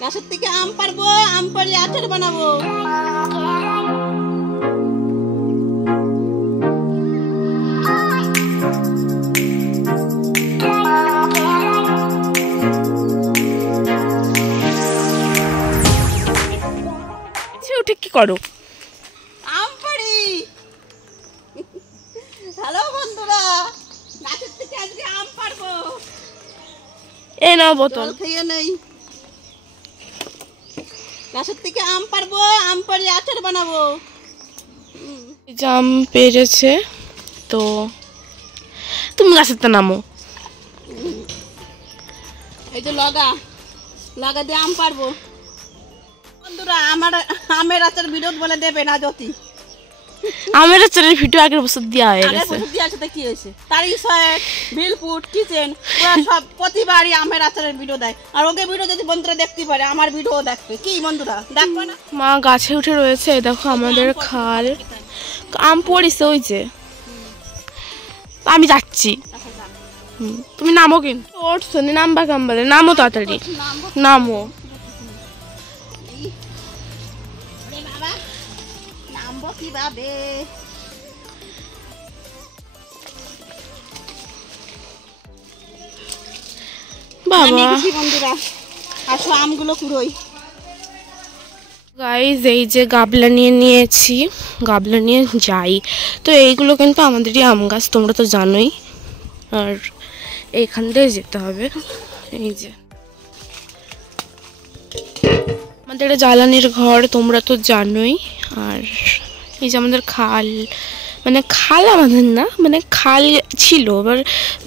গাছের থেকে আম পারবো, আম পাড়লে আচার বানাবো। উঠে কি করো? আম পাড়ি। হ্যালো বন্ধুরা, গাছের থেকে আজকে আম পারবো। এই নাও বোতল। খেয়ে নেই। গাছের থেকে আম পারবো, আম পাড়লে আচার বানাবো। আম পেরেছে তো তুমি গাছের তো নামো। এই যে লগা দিয়ে আম পারবো। বন্ধুরা, আমার আমের আচার ভিডিও বলে দেবে না জ্যোতি। আমের আচারের ভিডিও আগের বছর দেওয়া হয়ে আগের গেছে। বছর দিয়ে আছে, কি হয়েছে? তারই সয়েট, ভিলপুট, কিচেন, ওরা সব প্রতিবারই আমের আচারের ভিডিও দেয়। আর ওকে ভিডিও যদি বন্ধুরা দেখতে পারে, আমার ভিডিও দেখবে। কি বন্ধুরা, দেখবে না? মা গাছে উঠে রয়েছে। দেখো আমাদের খাল আম পড়িছে ওই যে। আমি যাচ্ছি, তুমি নামো কিন্তু। ওঠছো নি, নামবা কামবালে, নামো তাড়াতাড়ি নামো। বাবা নামবো কিভাবে? বাবা বন্ধুরা, আসো আমগুলো কুড়োই। গাইজ এই যে গাবলা নিয়ে নিয়েছি, গাবলা নিয়ে যাই। তো এইগুলো কিন্তু আমাদেরই আম গাছ, তোমরা তো জানোই। আর এইখান দিয়ে যেতে হবে। এই যে আমাদের একটা জ্বালানির ঘর, তোমরা তো জানোই। আর এই যে আমাদের খাল, মানে খাল আমাদের না, মানে খাল ছিল, এবার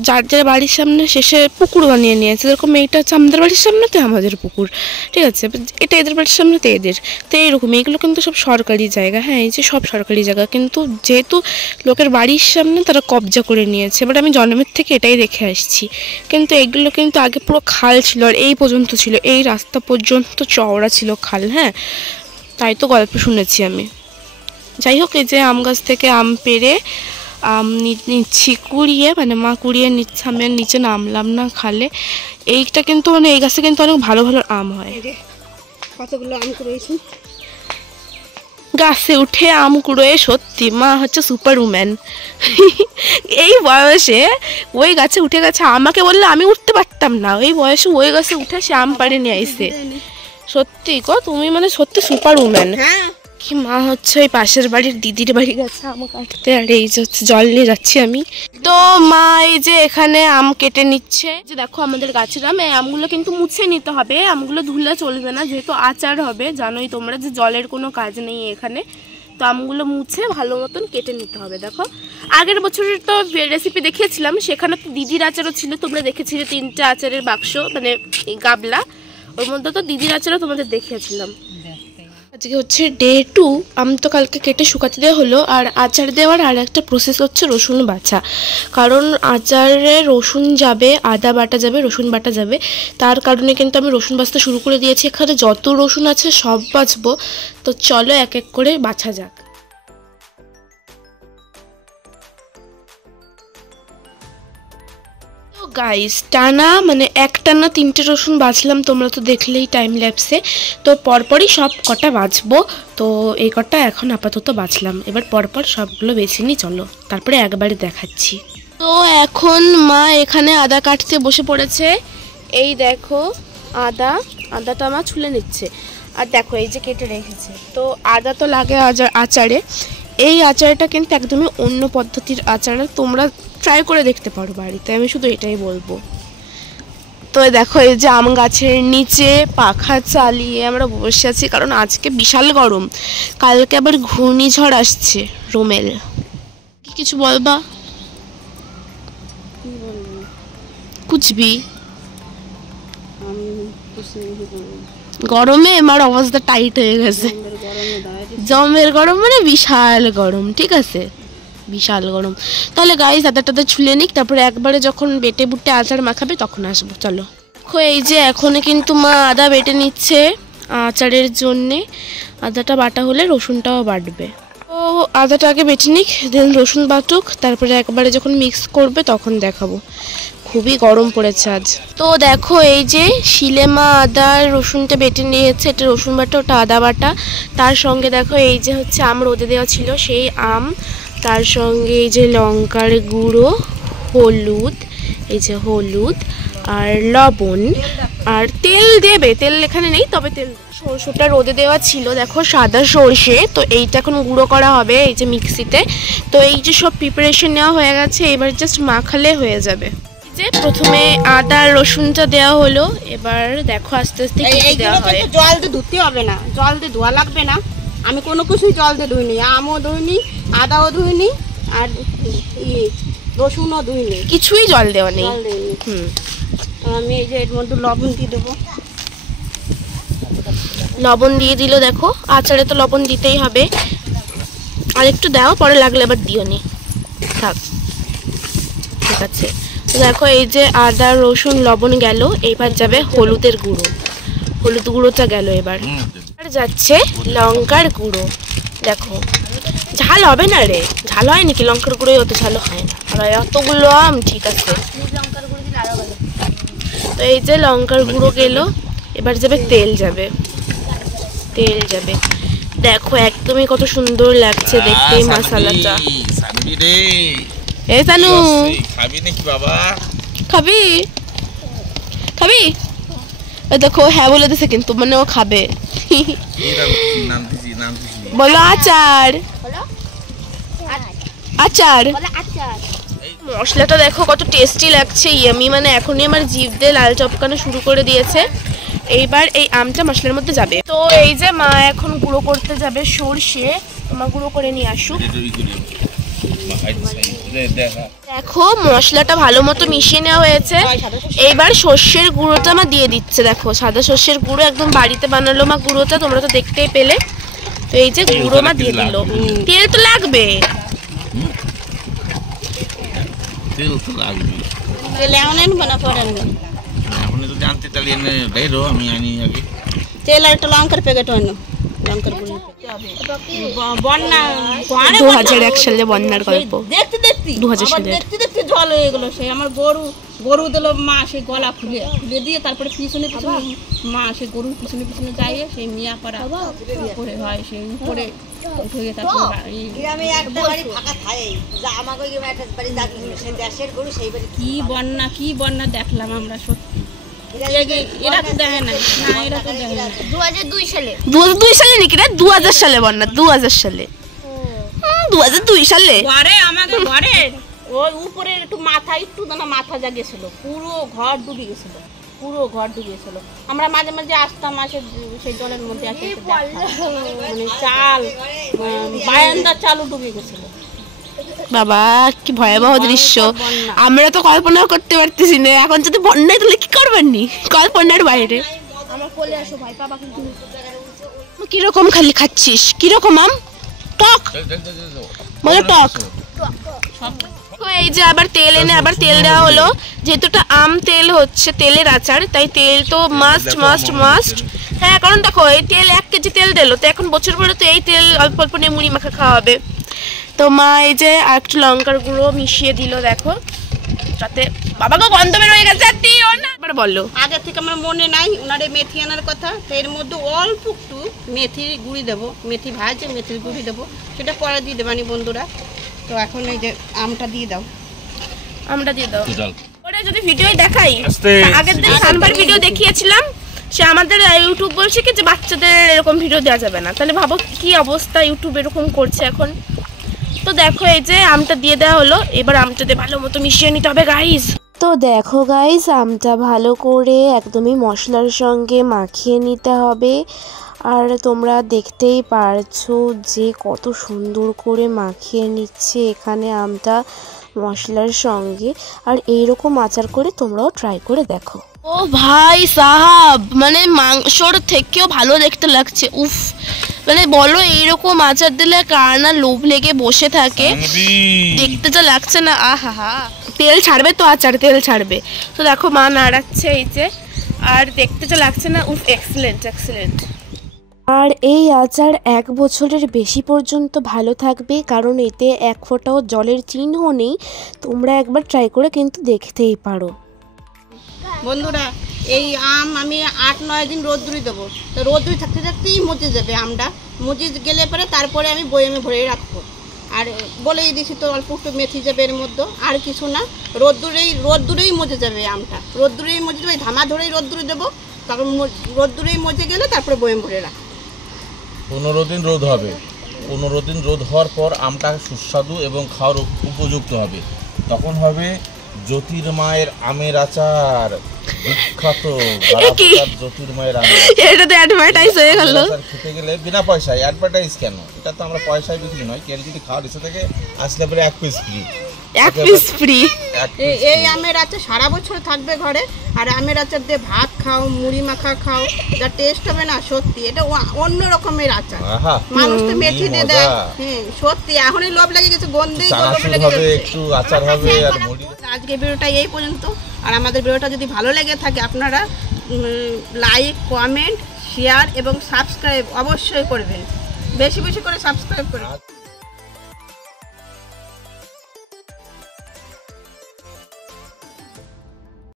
যার যার বাড়ির সামনে শেষে পুকুর বানিয়ে নিয়েছে। যেরকম এইটা হচ্ছে আমাদের বাড়ির সামনে, তো আমাদের পুকুর, ঠিক আছে। এটা এদের বাড়ির সামনে, তো এদের, তো এইরকম। এইগুলো কিন্তু সব সরকারি জায়গা, হ্যাঁ এই যে সব সরকারি জায়গা, কিন্তু যেহেতু লোকের বাড়ির সামনে তারা কবজা করে নিয়েছে। এবার আমি জন্মের থেকে এটাই দেখে আসছি। কিন্তু এগুলো কিন্তু আগে পুরো খাল ছিল, আর এই পর্যন্ত ছিল, এই রাস্তা পর্যন্ত চওড়া ছিল খাল, হ্যাঁ তাই তো গল্প শুনেছি আমি। যাই হোক, এই যে আম গাছ থেকে আম পেড়ে আম নিচ্ছি কুড়িয়ে, মানে মা কুড়িয়ে নিচ্ছে, আমি আর নিচে নামলাম না খালে। এইটা কিন্তু মানে এই গাছে কিন্তু অনেক ভালো ভালো আম হয়। কতগুলো আম কুড়িয়েছি। গাছে উঠে আম কুড়োয় সত্যি মা হচ্ছে সুপার উম্যান। এই বয়সে ওই গাছে উঠে গেছে, আমাকে বললে আমি উঠতে পারতাম না। ওই বয়সে ওই গাছে উঠে সে আম পাড়ে নিয়ে আইছে। সত্যি গো, তুমি মানে সত্যি সুপার উম্যান। কি মা হচ্ছে ওই পাশের বাড়ির দিদির বাড়ি গেছে আম কাটতে, আর এই যে হচ্ছে জল নিয়ে যাচ্ছি আমি। তো মা এই যে এখানে আম কেটে নিচ্ছে। যে দেখো আমাদের গাছের আম, এই আমগুলো কিন্তু মুছে নিতে হবে, আমগুলো ধুলে চলবে না, যেহেতু আচার হবে। জানোই তোমরা যে জলের কোনো কাজ নেই এখানে। তো আমগুলো মুছে ভালো মতন কেটে নিতে হবে। দেখো আগের বছরের তো রেসিপি দেখিয়েছিলাম, সেখানে তো দিদির আচারও ছিল, তোমরা দেখেছিলে 3টে আচারের বাক্স, মানে গাবলা, ওর মধ্যে তো দিদির আচারও তোমাদের দেখিয়েছিলাম। আজকে হচ্ছে ডে 2, আম তো কালকে কেটে শুকাতে দেওয়া হলো। আর আচার দেওয়ার আর একটা প্রসেস হচ্ছে রসুন বাছা, কারণ আচারে রসুন যাবে, আদা বাটা যাবে, রসুন বাটা যাবে। তার কারণে কিন্তু আমি রসুন বাছতে শুরু করে দিয়েছি। এখানে যত রসুন আছে সব বাছবো, তো চলো এক এক করে বাছা যাক। গাইস টানা মানে একটানা 3টে রসুন বাছলাম, তোমরা তো দেখলেই টাইম ল্যাপসে। তো পরপরই সব কটা বাছবো, তো এই কটা এখন আপাতত বাছলাম। এবার পরপর সবগুলো বেছে নিই, চলো তারপরে একবারে দেখাচ্ছি। তো এখন মা এখানে আদা কাটতে বসে পড়েছে। এই দেখো আদাটা মা ছুলে নিচ্ছে। আর দেখো এই যে কেটে রেখেছে। তো আদা তো লাগে আচারে। এই আচারটা কিন্তু একদমই অন্য পদ্ধতির আচার, তোমরা ট্রাই করে দেখতে পারো বাড়িতে, আমি শুধু এটাই বলবো। তো দেখো এই যে আম গাছের নিচে পাখা চালিয়ে আমরা বসে আছি, কারণ আজকে বিশাল গরম, কালকে আবার ঘূর্ণিঝড় আসছে রোমেল। কি কিছু বলবা? কুচবি গরমে আমার অবস্থা টাইট হয়ে গেছে। জমের গরম মানে বিশাল গরম, ঠিক আছে, বিশাল গরম। তাহলে গাইস আদাটাতে ছুলে নিক, তারপরে একবারে যখন বেটে বুটে আচার মাখাবে তখন আসবো। চলো এই যে এখন কিন্তু মা আদা বেটে নিচ্ছে আচারের জন্যে। আদাটা বাটা হলে রসুনটাও বাটবে। তো আদাটা আগে বেটে নিক, দেন রসুন বাটুক, তারপরে একবারে যখন মিক্স করবে তখন দেখাবো। খুবই গরম পড়েছে আজ। তো দেখো এই যে শিলেমা আদা রসুনটা বেটে নিয়েছে, এটা রসুন বাটা, ওটা আদা বাটা। তার সঙ্গে দেখো এই যে হচ্ছে আম রোদে দেওয়া ছিল সেই আম, তার সঙ্গে এই যে লঙ্কার গুঁড়ো, হলুদ, এই যে হলুদ আর লবণ, আর তেল দেবে, তেল এখানে নেই তবে তেল। সরষেটা রোদে দেওয়া ছিল, দেখো সাদা সরষে, তো এইটা এখন গুঁড়ো করা হবে এই যে মিক্সিতে। তো এই যে সব প্রিপারেশন নেওয়া হয়ে গেছে, এবার জাস্ট মাখালে হয়ে যাবে। যে প্রথমে আদা রসুনটা দেওয়া হলো, এবার দেখো আস্তে আস্তে কি দেওয়া হয়। জল দিয়ে ধুতে হবে না, জল দিয়ে ধোয়া লাগবে না। আমি কোনো কিছুই জল দিয়ে ধুইনি, আমও ধুইনি, আদাও ধুইনি, আর রসুনও ধুইনি, কিছুই জল দেওয়া নেই। জল দিইনি। আমি এই যে এর মধ্যে লবণ দিয়ে দেবো। লবণ দিয়ে দিল, দেখো আচারে তো লবণ দিতেই হবে। আর একটু দাও, পরে লাগলে আবার দিও নি, থাক, ঠিক আছে। তো দেখো এই যে আদা রসুন লবণ গেল, এবার যাবে হলুদের গুঁড়ো, হলুদ গুঁড়োটা গেল। এবার যাচ্ছে লঙ্কার গুঁড়ো। দেখো ঝাল হবে না রে, ঝাল হয় নাকি? লঙ্কার গুঁড়োই অত ঝাল হয় না, আর এতগুলো আম ঠিক আছে। তো এই যে লঙ্কার গুঁড়ো গেল, এবার যাবে তেল, যাবে তেল যাবে। দেখো একদমই কত সুন্দর লাগছে দেখতে মশলাটা। এ সানু খাবি নাকি বাবা? খাবি খাবি? দেখো হ্যাঁ বলে দিছে কিন্তু, মানে ও খাবে। বলো আচার, আচার। মশলাটা দেখো কত টেস্টি লাগছে, ইয়ামি, মানে এখনই আমার জিভ দিয়ে লাল চপকানো শুরু করে দিয়েছে। এইবার এই আমটা মশলার মধ্যে যাবে। তো এই যে মা এখন গুঁড়ো করতে যাবে সরষে, মা গুঁড়ো করে নিয়ে আসুক। দেখো মশলাটা ভালো মতো মিশিয়ে নেওয়া হয়েছে, এইবার সর্ষের গুঁড়োটা মা দিয়ে দিচ্ছে। দেখো সাদা সর্ষের গুঁড়ো, একদম বাড়িতে বানালো মা গুঁড়োটা, তোমরা তো দেখতেই পেলে। তো এই যে গুঁড়ো মা দিয়ে দিল। তেল তো লাগবে, তেল তো লাগবে। তেল এমন বানা পড়েন না, এখন তো জানতে তাহলে এনে দেরো, আমি আনি আগে তেল আর একটা লঙ্কার প্যাকেট অন্য লঙ্কার গুঁড়ো। বন্যা 2001 সালে বন্যার গল্প, দেখতে দেখতে 2000 সালে দেখতে দেখতে জল হয়ে গেলো। সেই আমার গরু দিল মা, সেই গলা খুলে দিয়ে তারপরে পিছনে পিছনে মা সেই গরুর পিছনে পিছনে যাই, সেই মিয়া পাড়া উপরে হয়, সেই উপরে উঠে গিয়ে তারপরে কি বন্যা, কি বন্যা দেখলাম আমরা সত্যি। এরা তো দেখে না, না এরা তো দেখে না। 2002 সালে, 2002 সালে নাকি রে? 2000 সালে বন্যা, 2000 সালে, 2002 সালে। ঘরে আমাদের ঘরের ওই উপরে একটু মাথা, একটু দানা মাথা যা গেছিল, পুরো ঘর ডুবে গেছিল, পুরো ঘর ডুবে গেছিল। আমরা মাঝে মাঝে আসতাম, আসে সেই জলের মধ্যে আসে মানে চাল, বারান্দার চালও ডুবে গেছিল। বাবা কি ভয়াবহ দৃশ্য, আমরা তো কল্পনা করতে পারতেছি না। এখন যদি বন্যায় তাহলে কি করবেন নি, কল্পনার বাইরে। আমার কোলে আসো ভাই, বাবা কিন্তু কিরকম খালি খাচ্ছিস, কিরকম আম? টক বলো, টক। এই যে আবার তেল এনে আবার তেল দেওয়া হলো, যেহেতু এটা আম তেল হচ্ছে, তেলের আচার, তাই তেল তো মাস্ট মাস্ট মাস্ট। হ্যাঁ কারণ দেখো এই তেল 1 কেজি তেল দিল, তো এখন বছর পরে তো এই তেল অল্প অল্প নিয়ে মুড়ি মাখা খাওয়া হবে। তো মা এই যে আর একটু লঙ্কার গুঁড়ো মিশিয়ে দিল, দেখো যাতে বাবাকে গন্ধ বের হয়ে গেছে। এবার বললো আগে থেকে আমার মনে নাই ওনারে মেথি আনার কথা, তো এর মধ্যে অল্প একটু মেথির গুঁড়ি দেবো, মেথি ভাজে মেথির গুঁড়ি দেবো, সেটা পরে দিয়ে দেবানি বন্ধুরা। তো এখন এই যে আমটা দিয়ে দাও, আমটা দিয়ে দাও। ওটা যদি ভিডিও দেখাই, আগের দিন সানবার ভিডিও দেখিয়েছিলাম, সে আমাদের ইউটিউব বলছে কি যে বাচ্চাদের এরকম ভিডিও দেওয়া যাবে না। তাহলে ভাবো কি অবস্থা, ইউটিউব এরকম করছে এখন। তো দেখো এই যে আমটা দিয়ে দেওয়া হলো, এবার আমটা দিয়ে ভালো মতো মিশিয়ে নিতে হবে গাইস। তো দেখো গাইস আমটা ভালো করে একদমই মশলার সঙ্গে মাখিয়ে নিতে হবে। আর তোমরা দেখতেই পারছো যে কত সুন্দর করে মাখিয়ে নিচ্ছে এখানে আমটা মশলার সঙ্গে। আর এইরকম আচার করে তোমরাও ট্রাই করে দেখো। ও ভাই সাহাব, মানে মাংসর থেকেও ভালো দেখতে লাগছে। উফ, মানে বলো এইরকম আচার দিলে কার না লোভ লেগে বসে থাকে, দেখতে তো লাগছে না। আহা, তেল ছাড়বে তো আচার, তেল ছাড়বে। তো দেখো মা নাড়াচ্ছে এই যে, আর দেখতে তো লাগছে না। উফ, এক্সেলেন্ট এক্সেলেন্ট। আর এই আচার 1 বছরের বেশি পর্যন্ত ভালো থাকবে, কারণ এতে 1 ফোঁটাও জলের চিহ্ন নেই। তোমরা একবার ট্রাই করে কিন্তু দেখতেই পারো। বন্ধুরা এই আম আমি 8-9 দিন রোদ্দুরি দেবো, তো রোদ্দুরি থাকতে থাকতেই মজে যাবে আমটা। মজে গেলে পরে তারপরে আমি বয়ামে ভরে রাখবো। আর বলেই দিছি তো অল্প একটু মেথি যাবে এর মধ্যে, আর কিছু না। রোদ্দুরেই মজে যাবে আমটা, রোদ্দুরেই মজে যাবে। ধামা ধরেই রোদ্দুরে দেবো, তখন রোদ্দুরেই মজে গেলে তারপরে বয়াম ভরে রাখবো। 15 দিন রোদ হবে। 15 দিন রোদ হওয়ার পর আমটা সুস্বাদু এবং খাওয়ার উপযুক্ত হবে। তখন হবে জ্যোতির্ময়ের আমের আচার, বিখ্যাত গারাপোতার জ্যোতির্ময়ের আমের আচার। এটা তো অ্যাডভার্টাইজ হয়ে গেল। আচার খেতে গেলে বিনা পয়সায়, অ্যাডভার্টাইজ কেন, এটা তো আমরা পয়সায় বিক্রি নয়। কেউ যদি খাওয়ার ইচ্ছা থেকে আসলে পরে 1 পিস ফ্রি। 1 piece free. এই আমের আচার সারা বছর থাকবে ঘরে। আর আমের আচার দিয়ে ভাত খাও, মুড়ি মাখা খাও, যা টেস্ট হবে না সত্যি, এটা অন্য রকমের আচার। মানুষ তো মেথি দিয়ে দেয়, হ্যাঁ সত্যি এখনই লোভ লেগে গেছে, গন্ধেই লোভ লেগে হবে, গেছে। একটু আচার হবে আর মুড়ি। আজকে ভিডিওটা এই পর্যন্ত। আর আমাদের ভিডিওটা যদি ভালো লেগে থাকে আপনারা লাইক, কমেন্ট, শেয়ার এবং সাবস্ক্রাইব অবশ্যই করবেন। বেশি বেশি করে সাবস্ক্রাইব করবেন।